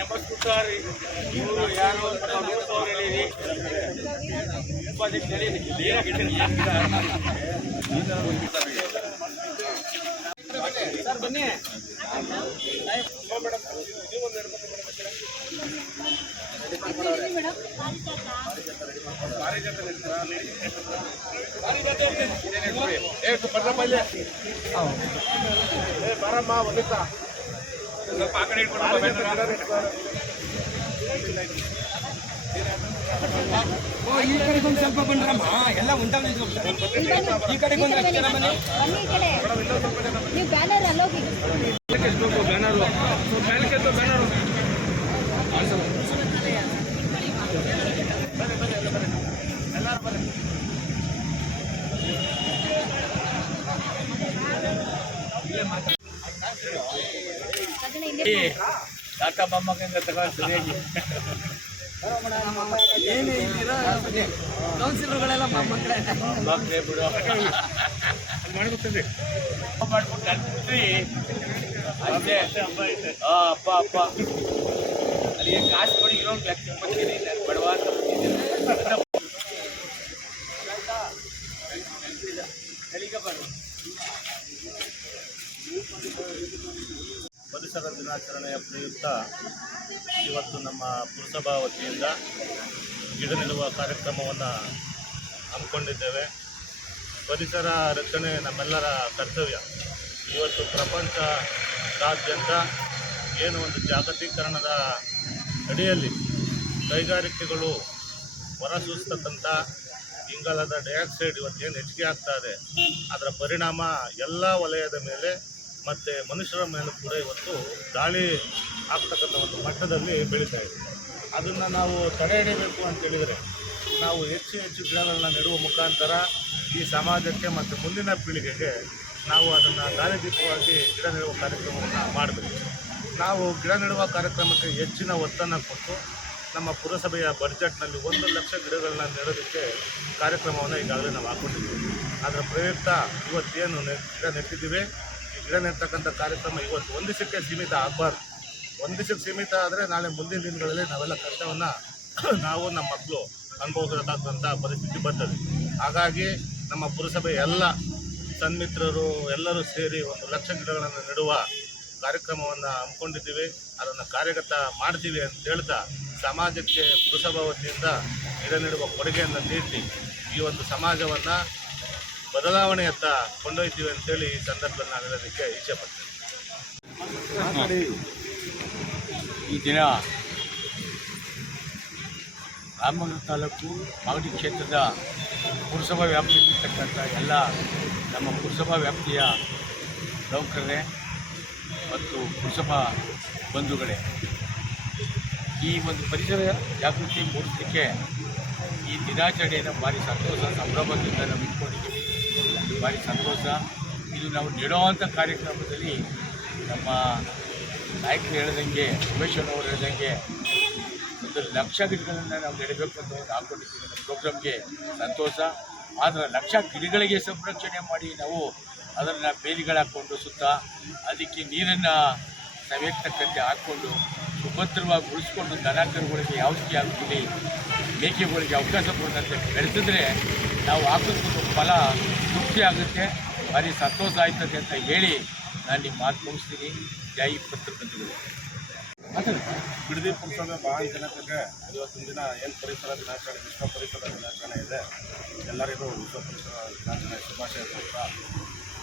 ನಮಸ್ಕಾರ. ಇವರು ಯಾರು ಸರ್ ಬನ್ನಿ. ಏ ಒಂದು ಸ್ವಲ್ಪ ಈ ಕಡೆ ಬಂದು ಸ್ವಲ್ಪ ಬಂದ್ರಮ್ಮ ಎಲ್ಲ ಉಂಟಾವ್ ಈ ಕಡೆ ಬಂದ್ರೆ ಅಷ್ಟು ಜನ ಬನ್ನಿ ಬನ್ನಿ ಈ ಕಡೆ ನೀವು ಬ್ಯಾನರ್ ಅಲ್ಲೋಗಿ ಬ್ಯಾನರ್ ಬ್ಯಾನರು ಹಿಂದೆ ಕಾಕ ಮೊಮ್ಮಗಂಗ ತಗೋ ಸರಿಯಾಗಿ ಏನೇ ಇದ್ದೀರಾ ಕೌನ್ಸಿಲರ್ಗಳೆಲ್ಲ ಮಕ್ಕಳೇ ಬಿಡು ಮಾಡ್ಬಿಟ್ಟು ಅನ್ಬಿಟ್ರಿ ಅಷ್ಟೇ ಆ, ಅಪ್ಪ ಅಪ್ಪ ಅಲ್ಲಿಗೆ ಕಾಸು ಕೊಡಿ ಇರೋ ಲಕ್ಷ ನಾನು ಬಡವ ಅಂತ ಬಂದಿದ್ದೀನಿ ಪರಿಸರ ದಿನಾಚರಣೆಯ ಪ್ರಯುಕ್ತ ಇವತ್ತು ನಮ್ಮ ಪುರಸಭಾ ವತಿಯಿಂದ ಗಿಡ ನೆಡುವ ಕಾರ್ಯಕ್ರಮವನ್ನು ಹಮ್ಮಿಕೊಂಡಿದ್ದೇವೆ. ಪರಿಸರ ರಕ್ಷಣೆ ನಮ್ಮೆಲ್ಲರ ಕರ್ತವ್ಯ. ಇವತ್ತು ಪ್ರಪಂಚದಾದ್ಯಂತ ಏನು ಒಂದು ಜಾಗತೀಕರಣದ ಅಡಿಯಲ್ಲಿ ಕೈಗಾರಿಕೆಗಳು ಹೊರಸೂಸ್ತಕ್ಕಂಥ ಇಂಗಾಲದ ಡೈಆಕ್ಸೈಡ್ ಇವತ್ತೇನು ಹೆಚ್ಚಿಗೆ ಆಗ್ತಾ ಇದೆ, ಅದರ ಪರಿಣಾಮ ಎಲ್ಲ ವಲಯದ ಮೇಲೆ ಮತ್ತು ಮನುಷ್ಯರ ಮೇಲೆ ಕೂಡ ಇವತ್ತು ದಾಳಿ ಆಗ್ತಕ್ಕಂಥ ಒಂದು ಮಟ್ಟದಲ್ಲಿ ಬೆಳೀತಾ ಇದೆ. ಅದನ್ನು ನಾವು ತಡೆ ಹಿಡಿಬೇಕು ಅಂತ ಹೇಳಿದರೆ ನಾವು ಹೆಚ್ಚು ಹೆಚ್ಚು ಗಿಡಗಳನ್ನ ನೆಡುವ ಮುಖಾಂತರ ಈ ಸಮಾಜಕ್ಕೆ ಮತ್ತು ಮುಂದಿನ ಪೀಳಿಗೆಗೆ ನಾವು ಅದನ್ನು ದಾರಿದೀಪವಾಗಿ ಗಿಡ ನೆಡುವ ಕಾರ್ಯಕ್ರಮವನ್ನು ಮಾಡಬೇಕು. ನಾವು ಗಿಡ ನೆಡುವ ಕಾರ್ಯಕ್ರಮಕ್ಕೆ ಹೆಚ್ಚಿನ ಒತ್ತನ್ನು ಕೊಟ್ಟು ನಮ್ಮ ಪುರಸಭೆಯ ಬಜೆಟ್ನಲ್ಲಿ ಒಂದು ಲಕ್ಷ ಗಿಡಗಳನ್ನ ನೆಡೋದಕ್ಕೆ ಕಾರ್ಯಕ್ರಮವನ್ನು ಈಗಾಗಲೇ ನಾವು ಹಾಕ್ಕೊಂಡಿದ್ದೀವಿ ಅದರ ಪ್ರಯುಕ್ತ ಇವತ್ತೇನು ಗಿಡ ನೆಟ್ಟಿದ್ದೀವಿ. ನೆಡ್ತಕ್ಕಂಥ ಕಾರ್ಯಕ್ರಮ ಇವತ್ತು ಒಂದು ದಿವಸಕ್ಕೆ ಸೀಮಿತ ಆಗಬಾರ್ದು. ಒಂದು ದಿವಸಕ್ಕೆ ಸೀಮಿತ ಆದರೆ ನಾಳೆ ಮುಂದಿನ ದಿನಗಳಲ್ಲಿ ನಾವೆಲ್ಲ ಕಷ್ಟವನ್ನು ನಾವು ನಮ್ಮ ಮಕ್ಕಳು ಅನುಭವಿಸಬೇಕಾದಂಥ ಪರಿಸ್ಥಿತಿ ಬರ್ತದೆ. ಹಾಗಾಗಿ ನಮ್ಮ ಪುರಸಭೆ ಎಲ್ಲ ಸನ್ಮಿತ್ರರು ಎಲ್ಲರೂ ಸೇರಿ ಒಂದು ಲಕ್ಷ ಗಿಡಗಳನ್ನು ನೆಡುವ ಕಾರ್ಯಕ್ರಮವನ್ನು ಹಮ್ಮಿಕೊಂಡಿದ್ದೀವಿ. ಅದನ್ನು ಕಾರ್ಯಗತ ಮಾಡ್ತೀವಿ ಅಂತ ಹೇಳ್ತಾ ಸಮಾಜಕ್ಕೆ ಪುರಸಭಾ ವತಿಯಿಂದ ಗಿಡ ನೀಡುವ ಕೊಡುಗೆಯನ್ನು ನೀಡಿ ಈ ಒಂದು ಸಮಾಜವನ್ನು ಬದಲಾವಣೆಯತ್ತ ಕೊಂಡೊಯ್ತೀವಿ ಅಂತೇಳಿ ಈ ಸಂದರ್ಭದಲ್ಲಿ ನಾನು ಹೇಳೋದಕ್ಕೆ ಇಚ್ಛೆ ಪಡ್ತೇನೆ ಈ ದಿನ ರಾಮನಗರ ತಾಲೂಕು ಮಾಗಡಿ ಕ್ಷೇತ್ರದ ಪುರಸಭಾ ವ್ಯಾಪ್ತಿಯಲ್ಲಿರ್ತಕ್ಕಂಥ ಎಲ್ಲ ನಮ್ಮ ಪುರಸಭಾ ವ್ಯಾಪ್ತಿಯ ನೌಕರರೇ ಮತ್ತು ಪುರಸಭಾ ಬಂಧುಗಳೇ ಈ ಒಂದು ಪರಿಸರ ಜಾಗೃತಿ ಮೂಡಿಸಲಿಕ್ಕೆ ಈ ದಿನಾಚರಣೆಯನ್ನು ಭಾರಿ ಸಂತೋಷ ಸಂಭ್ರಮದಿಂದ ನಾವು ಇಟ್ಕೊಂಡಿದ್ದೀವಿ. ಭಾರಿ ಸಂತೋಷ. ಇದು ನಾವು ನೆಡುವಂಥ ಕಾರ್ಯಕ್ರಮದಲ್ಲಿ ನಮ್ಮ ನಾಯಕರು ಹೇಳ್ದಂಗೆ ಉಮೇಶ್ವರವರು ಹೇಳ್ದಂಗೆ ಒಂದು ಲಕ್ಷ ಗಿಡಗಳನ್ನು ನಾವು ನೆಡಬೇಕು ಅಂತ ಒಂದು ಹಾಕ್ಕೊಂಡಿದ್ದೀವಿ ನಮ್ಮ ಪ್ರೋಗ್ರಾಮ್ಗೆ ಸಂತೋಷ. ಆದರೆ ಲಕ್ಷ ಗಿಡಗಳಿಗೆ ಸಂರಕ್ಷಣೆ ಮಾಡಿ ನಾವು ಅದನ್ನು ಬೇಲಿಗಳು ಹಾಕ್ಕೊಂಡು ಸುತ್ತ ಅದಕ್ಕೆ ನೀರನ್ನು ಸವೆಯತಕ್ಕಂತೆ ಹಾಕ್ಕೊಂಡು ಸುಭದ್ರವಾಗಿ ಉಳಿಸ್ಕೊಂಡು ದನ ಕರುಗಳಿಗೆ ರೀತಿ ಆಗ್ತೀವಿ ಮೇಕೆಗಳಿಗೆ ಅವಕಾಶ ಕೊಡದಂತೆ ಬೆಳೆಸಿದ್ರೆ ನಾವು ಹಾಕೋದಕ್ಕೊಂದು ಫಲ ತೃಪ್ತಿ ಆಗುತ್ತೆ, ಭಾರಿ ಸಂತೋಷ ಆಯ್ತದೆ ಅಂತ ಹೇಳಿ ನಾನು ನಿಮ್ಮ ಮಾತು ಮುಗಿಸ್ತೀನಿ. ಜೈ ಪತ್ರಕರ್ತಗಳು ಬಿಡದಿ ಪುರಸಭೆ ಮಹಾನ್ ಜನತೆಗೆ ಇವತ್ತಿನ ದಿನ ಏನು ಪರಿಸರ ದಿನಾಚರಣೆ, ವಿಶ್ವ ಪರಿಸರ ದಿನಾಚರಣೆ ಇದೆ, ಎಲ್ಲರಿಗೂ ವಿಶ್ವ ಪರಿಸರ ದಿನಾಚರಣೆ ಶುಭಾಶಯ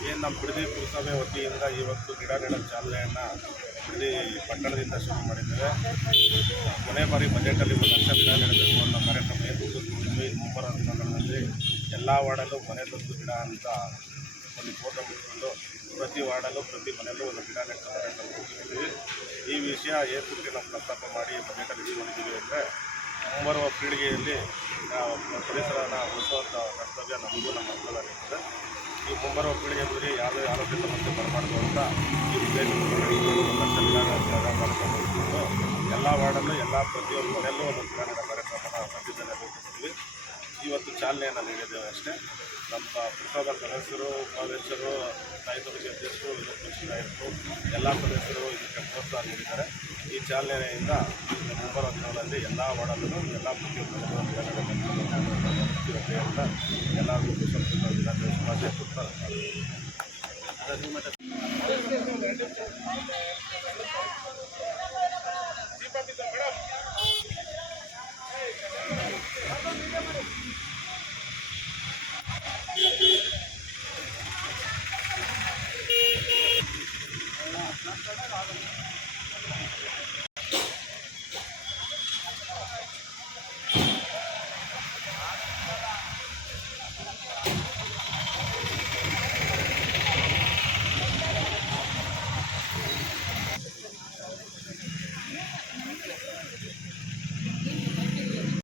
ಏನು ನಮ್ಮ ಬಿಡದಿ ಪುರಸಭೆ ವತಿಯಿಂದ ಇವತ್ತು ಗಿಡ ನೆಡೋ ಚಾಲನೆಯನ್ನು ಬಿಡದಿ ಪಟ್ಟಣದಿಂದ ಶುರು ಮಾಡಿದ್ದೇವೆ ಕೊನೆ ಬಾರಿ ಬಜೆಟಲ್ಲಿ ಒಂದು ಲಕ್ಷ ಗಿಡ ನೆಡಬೇಕು ಅನ್ನೋ ಕಾರ್ಯಕ್ರಮ ಮುಂಬರುವ ದಿನಗಳಲ್ಲಿ ಎಲ್ಲ ವಾರ್ಡಲ್ಲೂ ಮನೆದೊಂದು ಗಿಡ ಅಂತ ಒಂದು ಫೋಟೋ ಬಿಟ್ಕೊಂಡು ಪ್ರತಿ ವಾರ್ಡಲ್ಲೂ ಪ್ರತಿ ಮನೆಯಲ್ಲೂ ಒಂದು ಗಿಡ ನೆಟ್ಟು ಕಾರ್ಯಕ್ರಮ ಈ ವಿಷಯ ಏರ್ಪಡಿಸಿ ನಾವು ಪ್ರಸ್ತಾಪ ಮಾಡಿ ಬಜೆಟಲ್ಲಿ ಇದು ಅಂದರೆ ಮುಂಬರುವ ಪೀಳಿಗೆಯಲ್ಲಿ ಪರಿಸರನ ಉಳಿಸುವಂಥ ಕರ್ತವ್ಯ ನಮಗೂ ನಮ್ಮ ಮಕ್ಕಳಾಗಿರ್ತದೆ ಈ ಮುಂಬರುವ ಪೀಳಿಗೆಗಳಿಗೆ ಯಾವುದೇ ಆರೋಗ್ಯ ಸಮಸ್ಯೆ ಬರಬಾರ್ದು ಅಂತ ಈ ಉದ್ದೇಶವನ್ನು ಒಂದು ಲಕ್ಷ ಗಿಡ ಮಾಡ್ಕೊಂಡು ಹೋಗ್ಬಿಟ್ಟು ಪ್ರತಿಯೊಂದು ಮನೆಯಲ್ಲೂ ಒಂದು ಕನ್ನಡ ನೆಡೋ ಕಾರ್ಯಕ್ರಮನ ಸದ್ಯದಲ್ಲೇ ರೂಪಿಸ್ತೀವಿ ಇವತ್ತು ಚಾಲನೆಯನ್ನು ನೀಡಿದ್ದೇವೆ ಅಷ್ಟೇ. ನಮ್ಮ ಪುಟ್ಟದ ಸದಸ್ಯರು, ಉಪಾಧ್ಯಕ್ಷರು ರೈತರಿಗೆ ಅಧ್ಯಕ್ಷರು ಕೃಷಿ ನಾಯಕರು, ಎಲ್ಲ ಸದಸ್ಯರು ಇದಕ್ಕೆ ಪ್ರೋತ್ಸಾಹ ನೀಡಿದ್ದಾರೆ. ಈ ಚಾಲನೆಯಿಂದ ಮುಂಬರುವ ದಿನಗಳಲ್ಲಿ ಎಲ್ಲ ವಾರ್ಡಲ್ಲೂ ಎಲ್ಲ ಪ್ರತಿಯೊಬ್ಬರು ಅಂತ ಎಲ್ಲರಿಗೂ ಶುಭಾಶಯ ಕೊಡ್ತಾರೆ